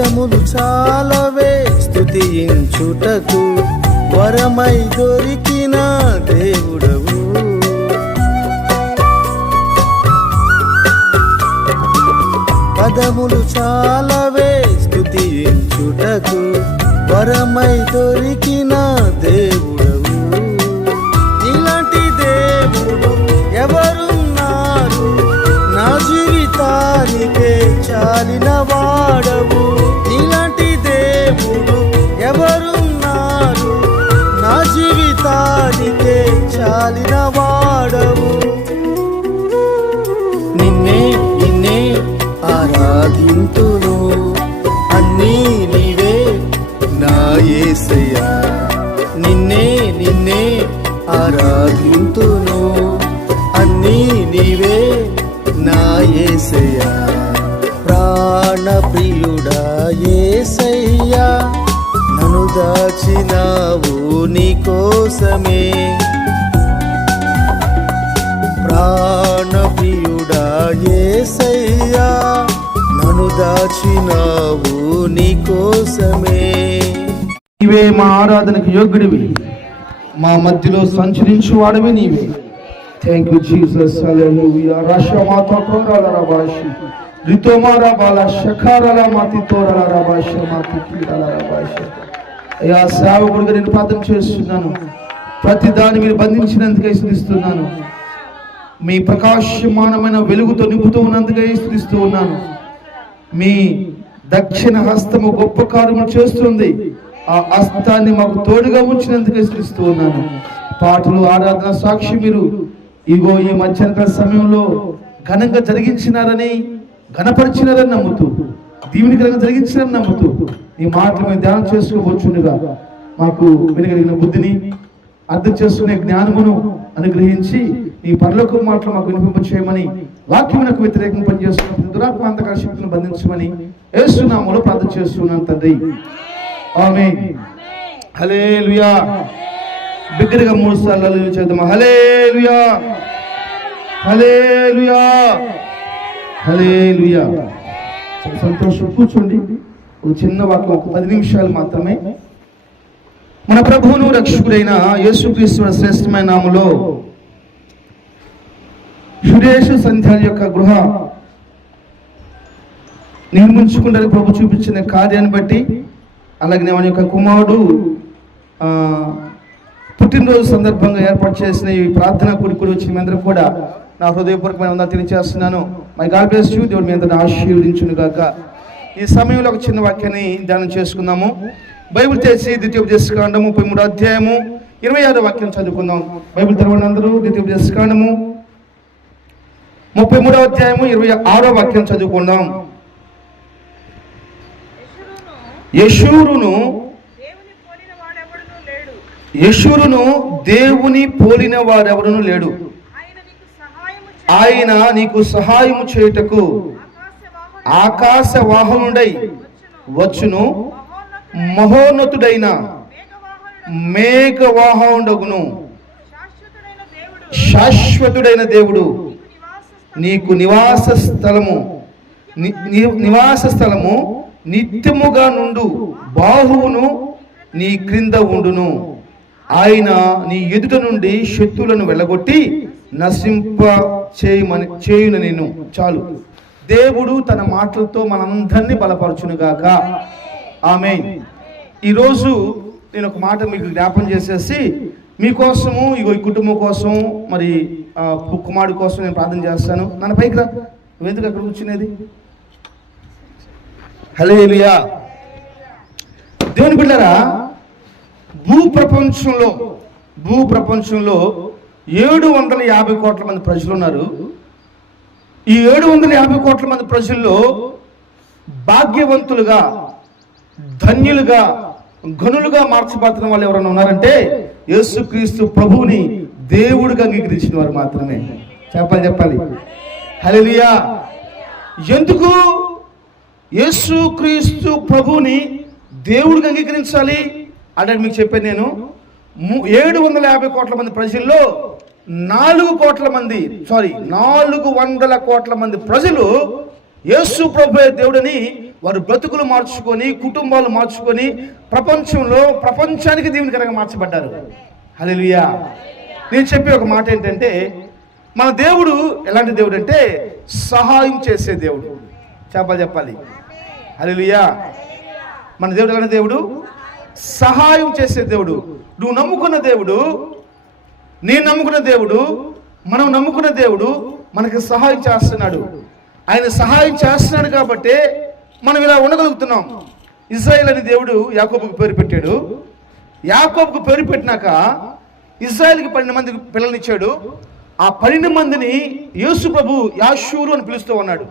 పదములు చాలవే స్తుతించుటకు, వరమై దొరికిన దేవుడవు. పదములు చాలవే స్తుతించుటకు, వరమై దొరికిన దేవుడవు. ఇలాంటి దేవుడు ఎవరున్నారు, నా జీవితానికే చాలిన వాడవు. ఇలాంటి దేవుడు ఎవరున్నారు, నా జీవితానికే చాలిన వాడవు. నిన్నే నిన్నే ఆరాధింతును, అన్నీ నీవే నా యేసయ్యా. నిన్నే నిన్నే ఆరాధింతును, అన్నీ నీవే నా యేసయ్యా. ప్రాణ ప్రియుడా యేసయ్యా, నన్ను దాచినావు నీ కోసమే. ప్రాణ ప్రియుడా యేసయ్యా, నన్ను దాచినావు నీ కోసమే. నీవే మా ఆరాధనకు యోగ్యుడివి, మా మధ్యలో సంచరించు వాడవి నీవే. Thank you Jesus. హల్లెలూయా. రాషమాత కోరాల రాబాషి రితోమార బాల షఖారాల మాతి తోరాల రాబాషి మాతి కీరాల రాబాషి. అయ్యా సేవకుడిగా నేను ప్రార్థన చేస్తున్నాను. ప్రతి దాన్ని మీరు బంధించినందుకే స్తుతిస్తున్నాను. మీ ప్రకాశమానమైన వెలుగుతో నింపుతూ ఉన్నందుకే స్తుతిస్తూ ఉన్నాను. మీ దక్షిణ హస్తము గొప్ప కార్యము చేస్తుంది. ఆ హస్తాన్ని మాకు తోడుగా ఉంచినందుకే స్తుతిస్తూ ఉన్నాను. పాటలు, ఆరాధన, సాక్షి మీరు ఇగో ఈ మధ్యాహ్న సమయంలో ఘనంగా జరిగించినారని, ఘనపరిచినారని నమ్ముతూ, దీవెనకరంగా జరిగించినారని నమ్ముతూ ఈ మాటలు మేము ధ్యానం చేసుకోవచ్చునుగా మాకు వినగలిగిన బుద్ధిని, అర్థం చేసుకునే జ్ఞానమును అనుగ్రహించి ఈ పరలోక మాటలు మాకు వినిపింప చేయమని, వాక్యమునకు వ్యతిరేకంగా పనిచేస్తున్న దురాత్మ అంధకార శక్తులను బంధించమని యేసు నామములో ప్రార్థన చేస్తున్నాను తండ్రి. ఆమేన్. హల్లెలూయా. బిగ్గరగా 3 సార్లు హల్లెలూయా చేద్దాం. హల్లెలూయా, హల్లెలూయా, హల్లెలూయా. సంతోషం. కూర్చోండి. ఒక చిన్న వాక్యం, ఒక 10 నిమిషాలు మాత్రమే. మన ప్రభువును రక్షకుడైన యేసుక్రీస్తు శ్రేష్టమైన నామములో సురేష్ సంధ్యాల యొక్క గృహ నిర్మించుకుంటానికి ప్రభు చూపించిన కార్యాన్ని బట్టి, అలాగే మన యొక్క కుమారుడు పుట్టినరోజు సందర్భంగా ఏర్పాటు చేసిన ఈ ప్రార్థనా కూడి వచ్చి మీ అందరూ కూడా నా హృదయపూర్వకమైన వందనాలు తెలియజేస్తున్నాను. My God bless you. దేవుడు మీ అందరిని ఆశీర్వదించును గాక. ఈ సమయంలో ఒక చిన్న వాక్యాన్ని ధ్యానం చేసుకుందాము. బైబిల్ తెరిచి ద్వితీయోపదేశకాండము 33వ అధ్యాయము 26వ వాక్యం చదువుకుందాం. బైబిల్ తెరవండి అందరూ. ద్వితీయోపదేశకాండము 33వ అధ్యాయము 26వ వాక్యం చదువుకుందాం. యెషూరును దేవుని పోలిన వారెవడును లేడు. ఆయన నీకు సహాయము చేయుటకు ఆకాశ వాహనుడై వచ్చును, మహోన్నతుడైన మేఘవాహనుడగును. శాశ్వతుడైన దేవుడు నీకు నివాస స్థలము నిత్యముగా నుండు బాహువును నీ క్రింద ఉండును. ఆయన నీ ఎదుట నుండి శత్రువులను వెళ్ళగొట్టి నశింప చేయున నేను. చాలు. దేవుడు తన మాటలతో మనందరినీ బలపరచునుగాక. ఆమేన్. ఈరోజు నేను ఒక మాట మీకు జ్ఞాపం చేసేసి మీకోసము, ఇగో ఈ కుటుంబం కోసం, మరి కుమారుడి కోసం నేను ప్రార్థన చేస్తాను. నన్ను పైకి రా. ఎందుకు అక్కడ కూర్చునేది? హల్లెలూయా. దేవుని బిడ్డలారా, భూప్రపంచంలో 750 కోట్ల మంది ప్రజలు ఉన్నారు. ఈ 750 కోట్ల మంది ప్రజల్లో భాగ్యవంతులుగా, ధన్యులుగా, గనులుగా మార్చబడుతున్న వాళ్ళు ఎవరైనా ఉన్నారంటే యేసుక్రీస్తు ప్రభువుని దేవుడిగా అంగీకరించిన వారు మాత్రమే. చెప్పాలి. హల్లెలూయా. ఎందుకు యేసుక్రీస్తు ప్రభువుని దేవుడిగా అంగీకరించాలి అంటే మీకు చెప్పాను నేను. 750 కోట్ల మంది ప్రజల్లో 400 కోట్ల మంది ప్రజలు యేసు ప్రభువే దేవుడని వారు బ్రతుకులు మార్చుకొని, కుటుంబాలు మార్చుకొని, ప్రపంచానికి దీవెనకరంగా మార్చబడ్డారు. హల్లెలూయా. నేను చెప్పే ఒక మాట ఏంటంటే, మన దేవుడు ఎలాంటి దేవుడు అంటే సహాయం చేసే దేవుడు. చెప్పాలి. హల్లెలూయా. మన దేవుడు ఎలాంటి దేవుడు? సహాయం చేసే దేవుడు. నువ్వు నమ్ముకున్న దేవుడు, నేను నమ్ముకున్న దేవుడు, మనం నమ్ముకున్న దేవుడు మనకి సహాయం చేస్తున్నాడు. ఆయన సహాయం చేస్తున్నాడు కాబట్టి మనం ఇలా ఉండగలుగుతున్నాం. ఇజ్రాయేల్ అనే దేవుడు యాకోబుకు పేరు పెట్టాడు. యాకోబుకు పేరు పెట్టినాక ఇజ్రాయేల్కి 12 మంది పిల్లల్ని ఇచ్చాడు. ఆ 12 మందిని యేసు ప్రభు యాషూరు అని పిలుస్తూ ఉన్నాడు.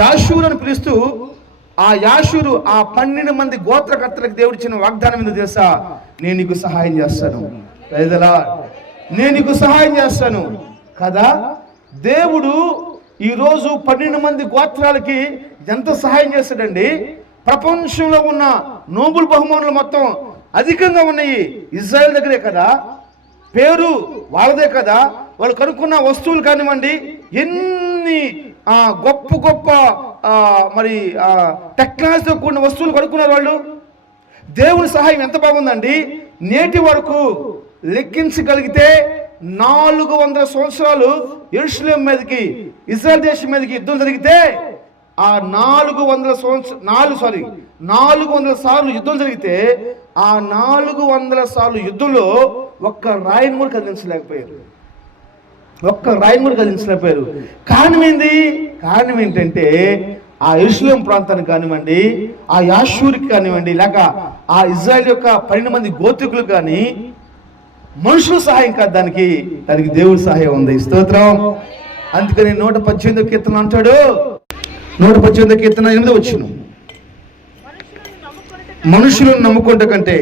యాషూరు అని పిలుస్తూ ఆ యాషూరు ఆ 12 మంది గోత్రకర్తలకు దేవుడు ఇచ్చిన వాగ్దానం మీద తెలుసా? నేను నీకు సహాయం చేస్తాను. నేను నీకు సహాయం చేస్తాను కదా. దేవుడు ఈరోజు 12 మంది గోత్రాలకి ఎంత సహాయం చేస్తాడండి. ప్రపంచంలో ఉన్న నోబుల్ బహుమానులు మొత్తం అధికంగా ఉన్నాయి ఇజ్రాయెల్ దగ్గరే కదా. పేరు వాళ్ళదే కదా. వాళ్ళు కనుక్కున్న వస్తువులు కానివ్వండి, ఎన్ని గొప్ప మరి టెక్నాలజీతో కూడిన వస్తువులు కనుక్కున్నారు వాళ్ళు. దేవుని సహాయం ఎంత బాగుందండి. నేటి వరకు లెక్కించగలిగితే 400 సంవత్సరాలు యెరూషలేము మీదకి, ఇజ్రాయెల్ దేశం మీదకి యుద్ధం జరిగితే ఆ 400 సార్లు యుద్ధం జరిగితే ఆ 400 సార్లు యుద్ధంలో ఒక్క రాయిని కూడా కదిలించలేకపోయారు. కారణం ఏంటంటే ఆ యెరూషలేము ప్రాంతానికి కానివ్వండి, ఆ యాషూరుకి కానివ్వండి, లేక ఆ ఇజ్రాయెల్ యొక్క 12 మంది గోత్రికులు కానీ మనుషుల సహాయం కాదు, దానికి దేవుడి సహాయం ఉంది. స్తోత్రం. అందుకని 118వ కీర్తన అంటాడు, 118వ కీర్తన 8వ వచనం, మనుషులను నమ్ముకుంట కంటే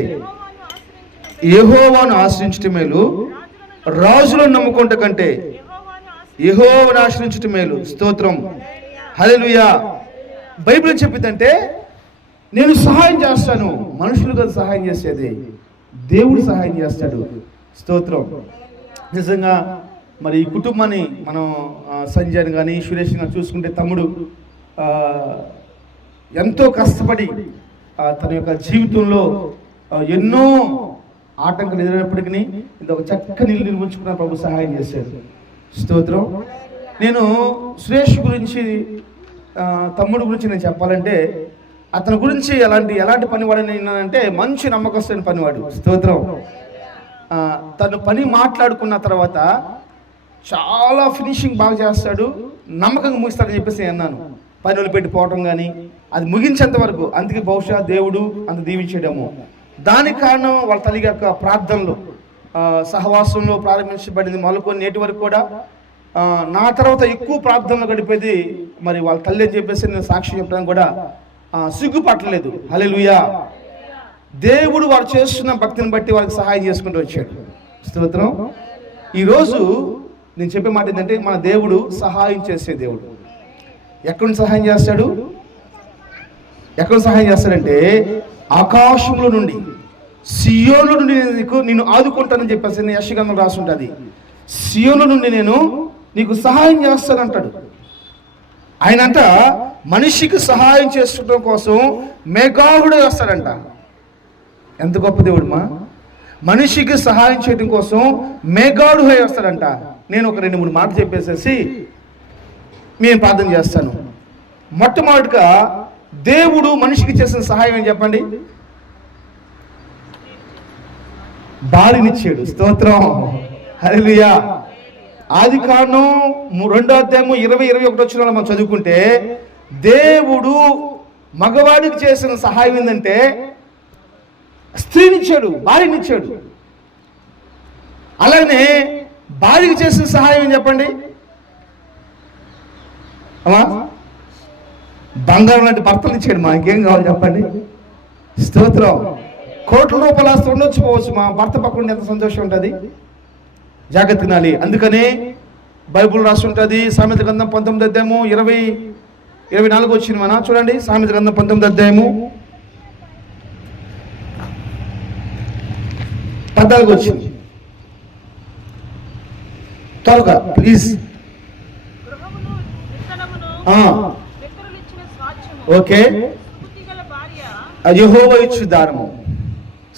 యెహోవాను ఆశ్రయించుట మేలు, రాజులను నమ్ముకుంట కంటే యెహోవాను ఆశ్రయించుట మేలు. స్తోత్రం. హల్లెలూయా. బైబిల్ చెప్పిందంటే నేను సహాయం చేస్తాను. మనుషులు కదా సహాయం చేసేది, దేవుడు సహాయం చేస్తాడు. స్తోత్రం. నిజంగా మరి ఈ కుటుంబాన్ని మనం సంజయ్ కానీ సురేష్ కానీ చూసుకుంటే, తమ్ముడు ఎంతో కష్టపడి తన యొక్క జీవితంలో ఎన్నో ఆటంకాలు ఎదురైనప్పటికీ ఇంత ఒక చక్కని ఇల్లు నిర్మించుకున్న ప్రభు సహాయం చేశాడు. స్తోత్రం. నేను సురేష్ గురించి, తమ్ముడు గురించి నేను చెప్పాలంటే, అతని గురించి ఎలాంటి పనివాడని అంటే మంచి నమ్మకస్తున్న పనివాడు. స్తోత్రం. తను పని మాట్లాడుకున్న తర్వాత చాలా ఫినిషింగ్ బాగా చేస్తాడు, నమ్మకంగా ముగిస్తాడని చెప్పేసి అన్నాను. పనులు పెట్టిపోవటం కానీ అది ముగించేంత వరకు. అందుకే బహుశా దేవుడు అంత దీవించడము. దానికి కారణం వాళ్ళ తల్లి యొక్క ప్రార్థనలు, సహవాసంలో ప్రారంభించబడింది మొదలుకొని నేటి వరకు కూడా. నా తర్వాత ఎక్కువ ప్రార్థనలు గడిపేది మరి వాళ్ళ తల్లి అని చెప్పేసి నేను సాక్షి చెప్పడానికి కూడా సిగ్గుపట్టలేదు. హల్లెలూయా. దేవుడు వారు చేస్తున్న భక్తిని బట్టి వారికి సహాయం చేసుకుంటూ వచ్చాడు. స్తోత్రం. ఈరోజు నేను చెప్పే మాట ఏంటంటే, మన దేవుడు సహాయం చేసే దేవుడు. ఎక్కడి సహాయం చేస్తాడు? ఎక్కడ సహాయం చేస్తాడంటే ఆకాశంలో నుండి, సియోనులో నుండి నిన్ను ఆదుకుంటానని చెప్పేసి యెషయా రాసి ఉంటుంది. సియోనులో నుండి నేను నీకు సహాయం చేస్తానంటాడు. ఆయనంట మనిషికి సహాయం చేసుకోవడం కోసం మేఘాహుడు వస్తాడంట. ఎంత గొప్ప దేవుడు మా. మనిషికి సహాయం చేయడం కోసం మేఘాడు వస్తాడంట. నేను ఒక 2-3 మాటలు చెప్పేసేసి నేను ప్రార్థన చేస్తాను. మొట్టమొదటిగా దేవుడు మనిషికి చేసిన సహాయం ఏం చెప్పండి? భార్యనిచ్చాడు. స్తోత్రం. హల్లెలూయా. ఆదికాండం 2వ అధ్యాయము 20-21 వచనాలు మనం చదువుకుంటే, దేవుడు మగవాడికి చేసిన సహాయం ఏంటంటే స్త్రీనిచ్చాడు, భార్యనిచ్చాడు. అలాగనే భార్యకి చేసిన సహాయం ఏం చెప్పండి? అమ్మా, బంగారం లాంటి భర్తలు ఇచ్చాడు. మా ఇంకేం కావాలి చెప్పండి? స్తోత్రం. కోట్ల రూపాయల ఆస్తి ఉండొచ్చు పోవచ్చు, మా భర్త పక్కన ఎంత సంతోషం ఉంటుంది. జాగ్రత్త తినాలి. అందుకనే బైబుల్ రాసి ఉంటుంది. సామెత గ్రంథం 19వ అధ్యాయము 20-24 వచ్చింది. మన చూడండి, సామెత గ్రంథం 19వ అధ్యాయము 14 వచ్చింది. త్వరగా ప్లీజ్. ఓకే. యెహోవా ఇచ్చు దానము.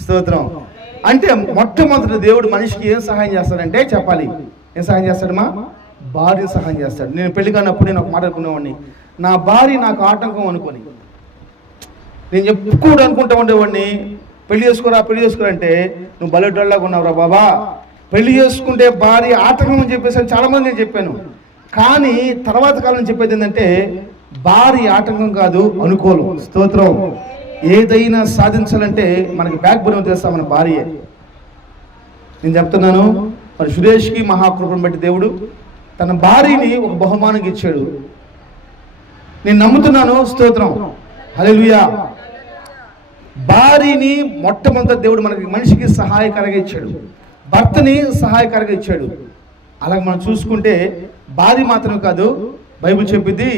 స్తోత్రం. అంటే మొట్టమొదటి దేవుడు మనిషికి ఏం సహాయం చేస్తాడంటే చెప్పాలి. ఏం సహాయం చేస్తాడమ్మా? భార్య సహాయం చేస్తాడు. నేను పెళ్లి కానప్పుడు నేను ఒక మాట అనుకునేవాడిని, నా భార్య నాకు ఆటంకం అనుకొని నేను ఎప్పుడు అనుకుంటా ఉండేవాడిని, పెళ్లి చేసుకోరా అంటే నువ్వు బలెటోళ్ళగా ఉన్నావురా బాబా, పెళ్లి చేసుకుంటే భార్య ఆటంకం అని చెప్పేసి చాలా మంది నేను చెప్పాను. కానీ తర్వాత కాలం చెప్పేది ఏంటంటే భార్య ఆటంకం కాదు, అనుకూలం. స్తోత్రం. ఏదైనా సాధించాలంటే మనకి బ్యాక్ బోన్ తెస్తా మన భార్యే. నేను చెప్తున్నాను, మరి సురేష్కి మహాకృపను బట్టి దేవుడు తన భార్యని ఒక బహుమానంగా ఇచ్చాడు. నేను నమ్ముతున్నాను. స్తోత్రం. హల్లెలూయా. భార్యని మొట్టమొదటి దేవుడు మనకి మనిషికి సహాయకరంగా ఇచ్చాడు, భర్తని సహాయకరంగా ఇచ్చాడు. అలాగే మనం చూసుకుంటే భార్య మాత్రమే కాదు, బైబిల్ చెప్పిద్ది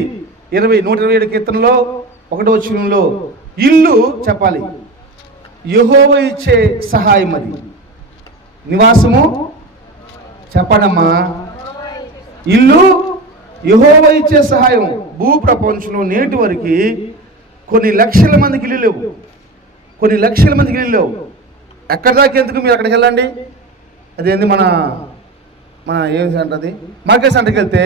127 కీర్తనలో 1వ వచనంలో ఇల్లు చెప్పాలి యెహోవా ఇచ్చే సహాయం, అది నివాసము చెప్పడమ్మా. ఇల్లు యెహోవా ఇచ్చే సహాయం. భూ ప్రపంచంలో నేటి వరకు కొన్ని లక్షల మందికి ఇల్లు లేవు, కొన్ని లక్షల మందికి ఇల్లు లేవు. ఎక్కడి దాకా ఎందుకు, మీరు అక్కడికి వెళ్ళండి. అదేంది మన ఏం సెంటర్, అది మార్కెట్ సెంటర్కి వెళ్తే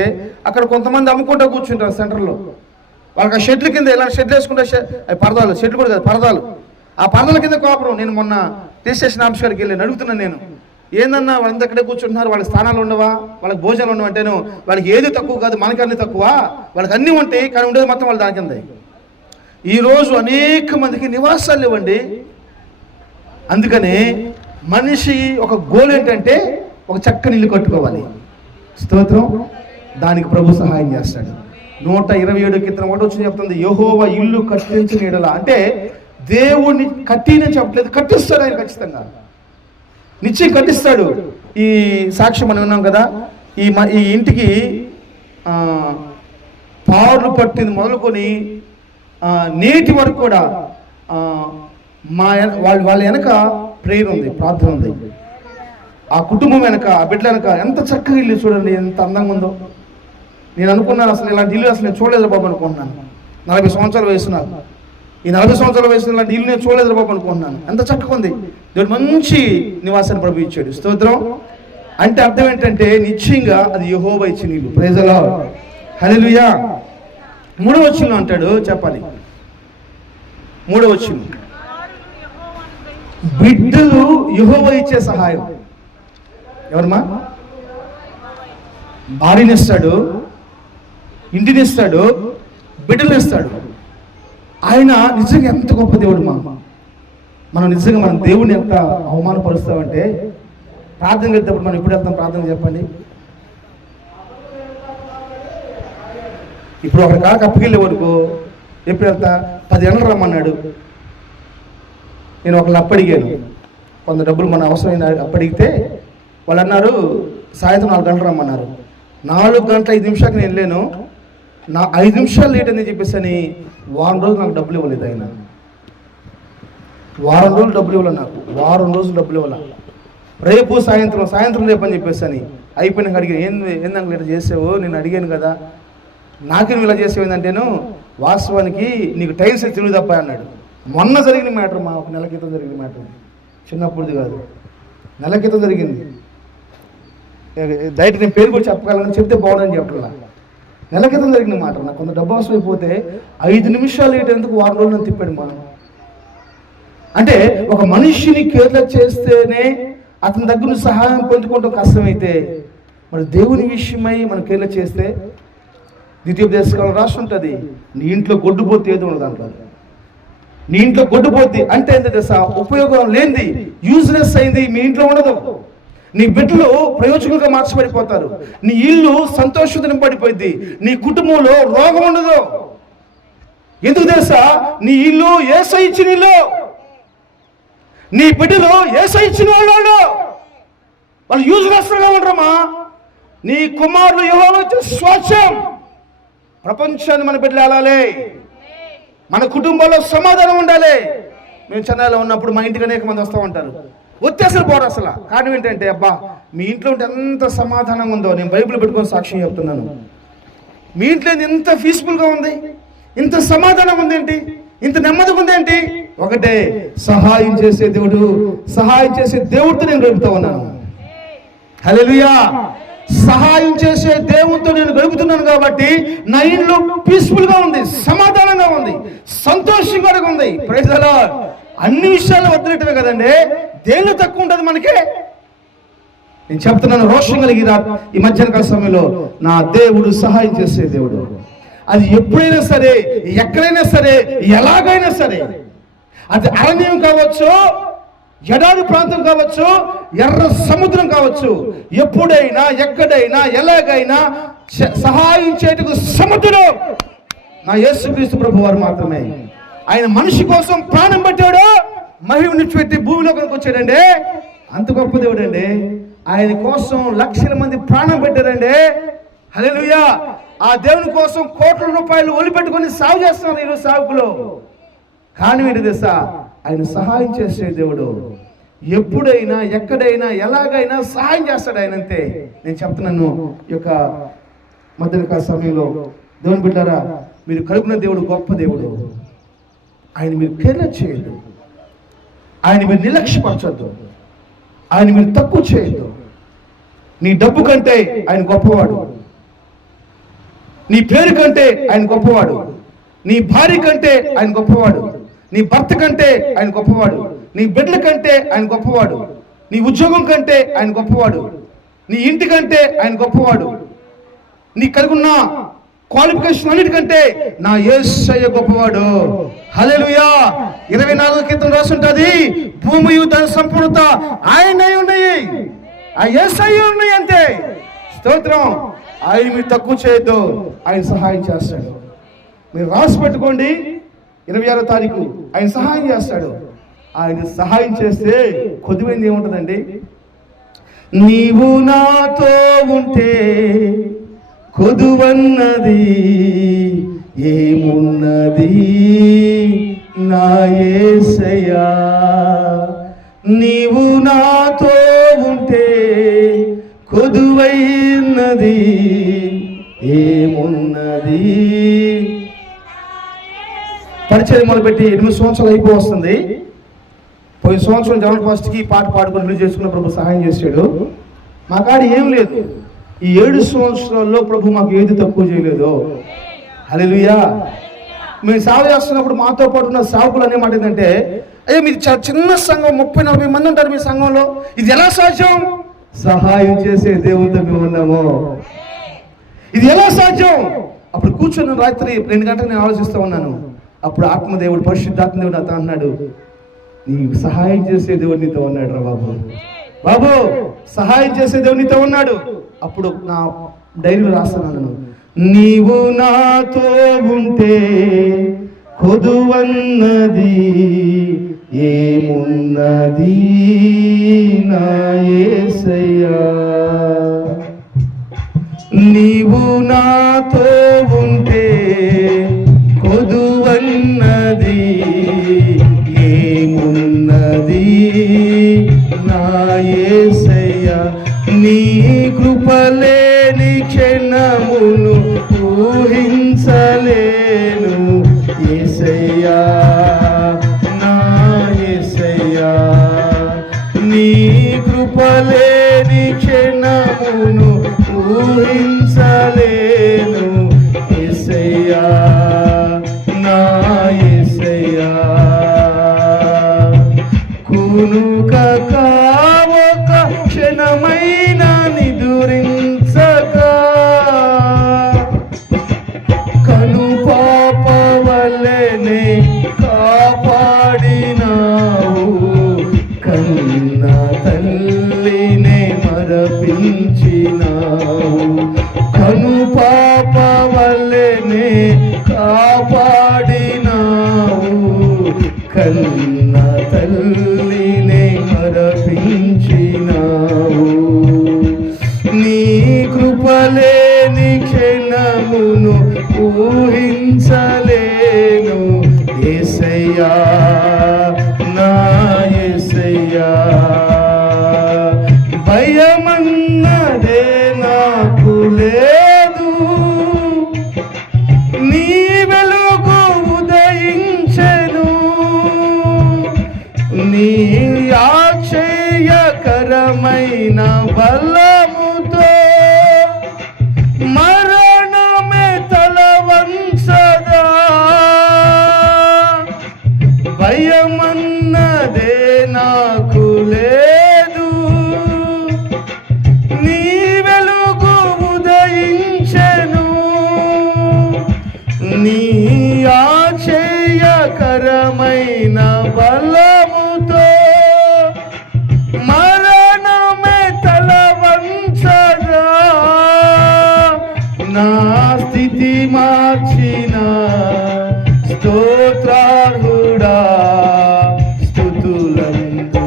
అక్కడ కొంతమంది అమ్ముకుంటూ కూర్చుంటారు సెంటర్లో. వాళ్ళకి ఆ షెడ్ల కింద ఇలా షెడ్లు వేసుకుంటే పరదాలు, షెడ్లు కూడా కాదు పరదాలు, ఆ పరదాల కింద కోపరం. నేను మొన్న రిజిస్ట్రేషన్ ఆఫీస్ గారికి వెళ్ళి అడుగుతున్నాను, నేను ఏందన్నా వాళ్ళంతా అక్కడే కూర్చుంటున్నారు, వాళ్ళకి స్థానాలు ఉండవా, వాళ్ళకి భోజనాలు ఉండవు అంటేను వాళ్ళకి ఏది తక్కువ కాదు, మనకి అన్ని తక్కువ, వాళ్ళకి అన్నీ ఉంటాయి కానీ ఉండేది మొత్తం వాళ్ళు దాని కింద. ఈరోజు అనేక మందికి నివాసాలు లేవండి. అందుకని మనిషి ఒక గోల్ ఏంటంటే ఒక చక్కని ఇల్లు కట్టుకోవాలి. స్తోత్రం. దానికి ప్రభు సహాయం చేస్తాడు. 127 కీర్తన 1 వచ్చి చెప్తుంది, యెహోవా ఇల్లు కట్టించిన యెడల. అంటే దేవుణ్ణి కట్టినని చెప్పట్లేదు, కట్టిస్తాడు ఆయన ఖచ్చితంగా, నిశ్చయం కట్టిస్తాడు. ఈ సాక్ష్యం మనం విన్నాం కదా, ఈ ఇంటికి పార్లు పట్టింది మొదలుకొని నేటి వరకు కూడా వాళ్ళ వెనక ప్రేయర్ ఉంది, ప్రార్థన ఉంది. ఆ కుటుంబం వెనక, ఆ బిడ్డల వెనక ఎంత చక్కగా ఇల్లు చూడండి, ఎంత అందంగా ఉందో. నేను అనుకున్నాను అసలు ఇలాంటి ఇల్లు అసలు నేను చూడలేదు బాబు అనుకుంటున్నాను. 40 సంవత్సరాల వయసు నాకు, ఈ 40 సంవత్సరాల వయసు ఇలాంటి ఇల్లు నేను చూడలేదు బాబు అనుకుంటున్నాను. ఎంత చక్కగా ఉంది. దేవుడు మంచి నివాసాన్ని ప్రభు ఇచ్చాడు. స్తోత్రం. అంటే అర్థం ఏంటంటే నిశ్చయంగా అది యెహోవా ఇచ్చిన ఇల్లు. Praise the Lord. హల్లెలూయా. 3వ వచనంలో అంటాడు, చెప్పాలి 3వ వచనం, బిడ్డలు యెహోవా ఇచ్చే సహాయం. ఎవరమ్మా? భార్యనిస్తాడు, ఇంటినిస్తాడు, బిడ్డనిస్తాడు. ఆయన నిజంగా ఎంత గొప్ప దేవుడు. మనం నిజంగా మనం దేవుడిని ఎంత అవమానపరుస్తామంటే, ప్రార్థన చేసేటప్పుడు మనం ఎప్పుడు వెళ్తాం ప్రార్థన చెప్పండి. ఇప్పుడు ఒకరి కాళ్ళకి అప్పకెళ్ళే వరకు ఎప్పుడు వెళ్తా, 10 గంటలు రమ్మన్నాడు. నేను ఒకళ్ళు అప్పడిగాను, కొంత డబ్బులు మన అవసరమైన అప్పడిగితే వాళ్ళు అన్నారు సాయంత్రం 4 గంటలు రమ్మన్నారు. 4 గంటల 5 నిమిషాలకి నేను వెళ్ళాను. 5 నిమిషాలు లేట్ అని చెప్పేసి అని వారం రోజులు నాకు డబ్బులు ఇవ్వలేదు ఆయన. వారం రోజులు డబ్బులు ఇవ్వాలి నాకు, వారం రోజులు డబ్బులు ఇవ్వాలి. రేపు సాయంత్రం రేపు అని చెప్పేసి అని అయిపోయినాక అడిగాను, ఏందాక లేట్ చేసావు, నేను అడిగాను కదా, నాకేం ఇలా చేసేవి ఏంటంటేను వాస్తవానికి నీకు టైల్స్ తిరుగు తప్ప అన్నాడు. మొన్న జరిగిన మ్యాటర్, మా 1 నెల క్రితం జరిగిన మ్యాటర్, చిన్నప్పుడుది కాదు, నెల క్రితం జరిగింది. దయచేసి నేను పేరు కూడా చెప్పగలను, చెప్తే బాగుందని చెప్పాల. నెల క్రితం జరిగిన మాట. నాకు కొంత డబ్బు అవసరం అయిపోతే 5 నిమిషాలు లేటందుకు వారం రోజులు నన్ను తిప్పాడు మా. అంటే ఒక మనిషిని కేర్ల చేస్తేనే అతని దగ్గర నుంచి సహాయం పొందుకోవడం కష్టమైతే, మరి దేవుని విషయమై మనం కేర్ల చేస్తే, ద్వితీయోపదేశకాలం రాసి ఉంటుంది, నీ ఇంట్లో గొడ్డుపోతే ఏదో ఉండదు దాంట్లో. నీ ఇంట్లో గొడ్డుపోద్ది అంటే ఏంటంటే తెలుసా, ఉపయోగం లేనిది, యూజ్లెస్ అయింది మీ ఇంట్లో ఉండదు. నీ బిడ్డలు ప్రయోజకులుగా మార్చబడిపోతారు, నీ ఇల్లు సంతోషంతో నింపడిపోయింది, నీ కుటుంబంలో రోగం ఉండదు. ఎందుకు తెలుసా, నీ ఇల్లు యేసయ్య ఇచ్చిన ఇల్లు, నీ బిడ్డలు యేసయ్య ఇచ్చిన వాళ్ళు యూజ్లెస్ గా ఉండరమ్మా. నీ కుమారులు యెహోవా ఇచ్చిన స్వాస్థ్యం. ప్రపంచాన్ని మన బిడ్డలు వెళ్ళాలి, మన కుటుంబంలో సమాధానం ఉండాలి. మేము చెన్నైలో ఉన్నప్పుడు మా ఇంటికి అనేక మంది వస్తూ ఉంటారు, వచ్చేసరి పోరు అసలు. కారణం ఏంటంటే, అబ్బా మీ ఇంట్లో ఉంటే ఎంత సమాధానం ఉందో, నేను బైబిల్ పెట్టుకొని సాక్ష్యం చెప్తున్నాను. మీ ఇంట్లో ఎంత పీస్ఫుల్గా ఉంది, ఇంత సమాధానం ఉంది ఏంటి, ఇంత నెమ్మదిగా ఉందేంటి? ఒకటే, సహాయం చేసే దేవుడు, సహాయం చేసే దేవుడితో నేను గడుపుతా ఉన్నాను. హల్లెలూయా. సహాయం చేసే దేవుడితో నేను గడుపుతున్నాను కాబట్టి నా ఇంట్లో పీస్ఫుల్ గా ఉంది, సమాధానంగా ఉంది, సంతోషంగా ఉంది. Praise the lord. అన్ని విషయాలు వదిలేటవే కదండి, దేనిలో తక్కువ ఉంటుంది మనకి? నేను చెప్తున్నాను, రోషం కలిగి ఈ మధ్యాహ్నకాల సమయంలో నా దేవుడు సహాయం చేసే దేవుడు. అది ఎప్పుడైనా సరే, ఎక్కడైనా సరే, ఎలాగైనా సరే, అది అరణ్యం కావచ్చు, ఎడారి ప్రాంతం కావచ్చు, ఎర్ర సముద్రం కావచ్చు, ఎప్పుడైనా ఎక్కడైనా ఎలాగైనా సహాయం చేయటకు సముద్రం నా యేసుక్రీస్తు ప్రభు వారు మాత్రమే. ఆయన మనిషి కోసం ప్రాణం పెట్టాడు, మహిమ నిలిచిపెట్టి భూమిలోకి వచ్చాడండి. అంత గొప్ప దేవుడు అండి. ఆయన కోసం లక్షల మంది ప్రాణం పెట్టారండి. హల్లెలూయా. ఆ దేవుని కోసం కోట్ల రూపాయలు ఒలిపెట్టుకొని సాగు చేస్తున్నారు ఈరోజు సాగులో. కానీ ఏంటి తెలుసా? ఆయన సహాయం చేసే దేవుడు. ఎప్పుడైనా ఎక్కడైనా ఎలాగైనా సహాయం చేస్తాడు ఆయన, అంతే. నేను చెప్తున్నాను, ఈ యొక్క మధ్యాహ్నకాల సమయంలో దేవుని బిడ్డారా, మీరు కలుగున్న దేవుడు గొప్ప దేవుడు. ఆయన మీరు కేర్లెస్ చేయొద్దు, ఆయన మీరు నిర్లక్ష్యపరచొద్దు, ఆయన మీరు తక్కువ చేయొద్దు. నీ డబ్బు కంటే ఆయన గొప్పవాడు, నీ పేరు కంటే ఆయన గొప్పవాడు, నీ భార్య కంటే ఆయన గొప్పవాడు, నీ భర్త కంటే ఆయన గొప్పవాడు, నీ బిడ్డల కంటే ఆయన గొప్పవాడు, నీ ఉద్యోగం కంటే ఆయన గొప్పవాడు, నీ ఇంటి కంటే ఆయన గొప్పవాడు, నీ కలిగున్న క్వాలిఫికేషన్ అన్నిటికంటే నా యేసయ్య గొప్పవాడు. హల్లెలూయా. 24 కీర్తన రాసి ఉంటుంది, భూమి దాని సంపూర్ణత ఆయన ఉన్నాయి, ఆ యేసయ్య ఉన్నాయి, అంతే. స్తోత్రం. ఆయన మీరు తక్కువ చేయొద్దు, ఆయన సహాయం చేస్తాడు. మీరు రాసి పెట్టుకోండి, 26వ తారీఖు ఆయన సహాయం చేస్తాడు. ఆయన సహాయం చేస్తే కొద్దిమైంది ఏముంటుందండి? నీవు నాతో ఉంటే కొదువన్నది ఏమున్నది నా యేసయ్యా. నీవు నాతో ఉంటే కొదువైనది ఏమున్నది. పరిచయం మొదలుపెట్టి 8 సంవత్సరాలు అయిపోతుంది. పోయిన సంవత్సరం జనవరి 1కి పాట పాడుకొని రిలీజ్ చేసుకున్న ప్రభు సహాయం చేశాడు. మా కాడ ఏం లేదు. ఈ 7 సంవత్సరాల్లో ప్రభు మాకు ఏది తక్కువ చేయలేదు. హల్లెలూయా. మేము సేవ చేస్తున్నప్పుడు మాతో పాటు ఉన్న సేవకులు అనే మాట ఏంటంటే, అయ్యో మీది చాలా చిన్న సంఘం, 30-40 మంది ఉంటారు మీ సంఘంలో, ఇది ఎలా సాధ్యం? సహాయం చేసే దేవుడితో మేము ఉన్నాము. ఇది ఎలా సాధ్యం? అప్పుడు కూర్చొని రాత్రి 2 గంటలకు నేను ఆలోచిస్తూ ఉన్నాను. అప్పుడు ఆత్మదేవుడు, పరిశుద్ధాత్మదేవుడు నాతో అన్నాడు, నీ సహాయం చేసే దేవుడు నీతో ఉన్నాడు రా బాబు, బాబు సహాయం చేసే దేవుడు నీతో ఉన్నాడు. అప్పుడు నా డైరీలో రాస్తాను, నీవు నాతో ఉంటే కొదువన్నది ఏమున్నది నా యేసయ్యా. నీవు నాతో ఉంటే కొదువన్నది ఏమున్నది నా యేసయ్యా. నీ కృపలేని క్షణమును ఊహించలేను యేసయ్యా, నా యేసయ్యా. నీ కృపలేని క్షణమును ఊహించలేను యేసయ్యా, నా యేసయ్యా. కునుక కావక క్షణమైన నిదురించక కను పాప వల్లెనే కాపాడినావు, కన్న తల్లినే మరపించినావు. కను పాప వల్లెనే కాపాడినావు, కన్న తల్లినే మరపించినావు. నీ కృపలేని క్షణమును ఊహించలేను యేసయ్యా, నా యేసయ్యా. భయమన్నదే నాకు లేదు, నీ వెలుగు ఉదయించే మార్చిన స్తోత్రార్హుడా స్తుతులందుకో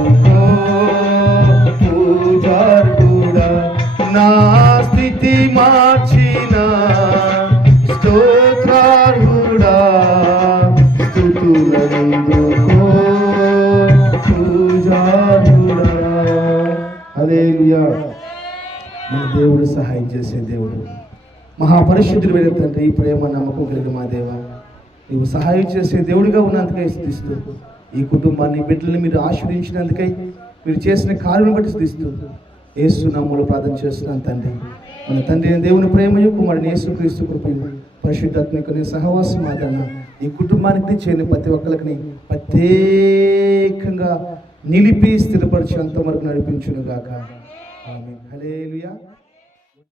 పూజార్హుడా నా స్థితి మార్చిన స్తోత్రార్హుడా స్తుతులందుకో పూజార్హుడా. హల్లెలూయా. మన దేవుడు సహాయం చేసే దేవుడు, మహాపరిశుద్ధుడు వేరే తండ్రి, ప్రేమ నమ్మకం కలిగిన మా దేవ, నీవు సహాయం చేసే దేవుడిగా ఉన్నందుకై స్తుతిస్తూ, ఈ కుటుంబాన్ని బిడ్డల్ని మీరు ఆశీర్వదించినందుకై, మీరు చేసిన కార్యం బట్టి స్తుతిస్తూ యేసు నామములో ప్రార్థన చేస్తున్నాను తండ్రి. మన తండ్రి అయిన దేవుని ప్రేమయు కుమారుని యేసుక్రీస్తు కృపయు పరిశుద్ధాత్మకుని సహవాసం ఆదరణ ఈ కుటుంబానికి చేయని ప్రతి ఒక్కరికి ప్రత్యేకంగా నిలిపి స్థిరపరిచి అంతవరకు నడిపించును గాక. ఆమేన్. హల్లెలూయా.